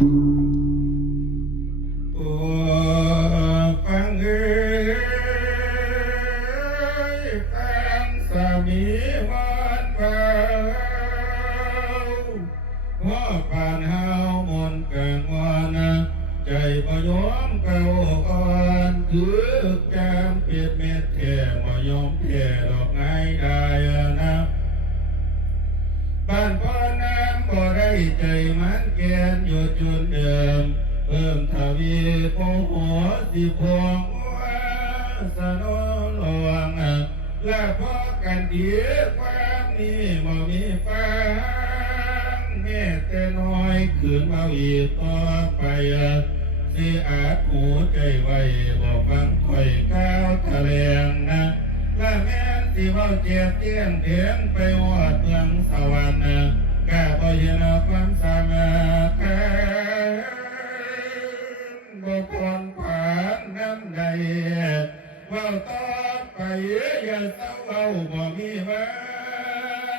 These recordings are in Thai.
โอ้ฟังฟังสามีวันเฝ้าหัวผ่านเฮามนต์เกิงวานะใจบ่ยอมเก่าอ่อนคือแก้มเปียดเม็ดแท่บ่ยอมแพ้ดอกไงได้นะบ้านพ่อน้ำบ่ได้ใจมันแกนอยู่จนเดิมเพิ่มทวีโปหัวสิพวงว่าสนนหลวงและพอกันเดียวความนี้บ่มีฟังแม่แต่น้อยขืนมาอีกต่อไปสิอาจหูใจไว้บอกฟังค่อยก้าวทะเลงนะและแม่นสิเว้าเจียบเจียงเถียงไปหอดเมืองสวรรค์กะบ่เห็นความสามารถบ่พรผ่านน้ำใดเว้าต่อไปอย่าเศร้าเว้าบ่มีวั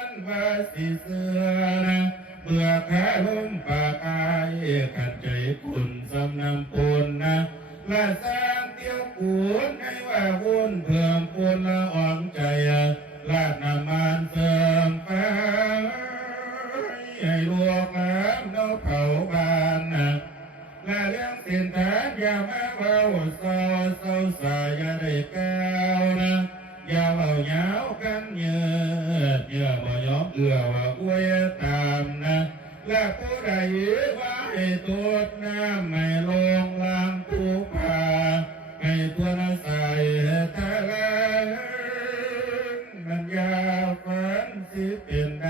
นว่าสิเสือนะเบื่อแพ้ลมปากอายขัดใจคุณสำนำปูนนะและสร้างเตี้ยวปูนให้ว่าวุ้นเพิ่มปูนละอ่อนใจลาดน้ำมันเสริมฟ้าให้ลวกน้ำเราเผาบานนะและเรื่องสินแสอย่ามาเบาเศร้าเศร้าสายอย่าได้ก้าวนะอย่าเบาเหงากันเยืดเยื่อบ่ยอมเอื้อว่าอวยตามนะและผู้ใดว่าให้ตัวน้ำไม่ลงลางผู้พาให้ตัวน่ะใส่ทะเลมันยาฝันสิเป็นใด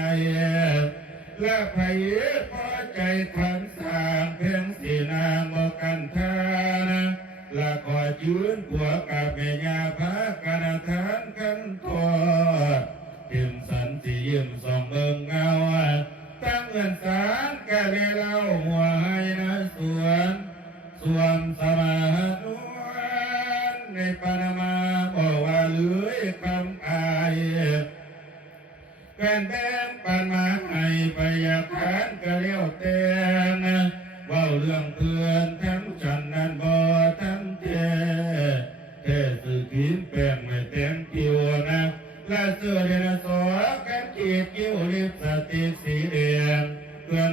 และไผพอใจทันสร้างเพียงสีนางบ่กันทานะและขอยืนผัวกับแม่ยาพากันทานกันทอดทิมสันสิยิ้มส่องเบิ่งเงาตั้งเงินสารกะเลเล่าหัวให้นะสวนสมาหนวนในปานามาบอกว่าเลื้อยคำอายแฟนแบงปันมาให้ไปอยากทานกะเลี้ยวเต้นเว่าเรื่องเพื่อนทั้งฉันนั้นบ่ทั้งเทสื่อขีนแป้งไม่เต็มผิวนะและเสื้อเดนสอกันขีดคิ้วลิปสติกสีแดงเครื่อง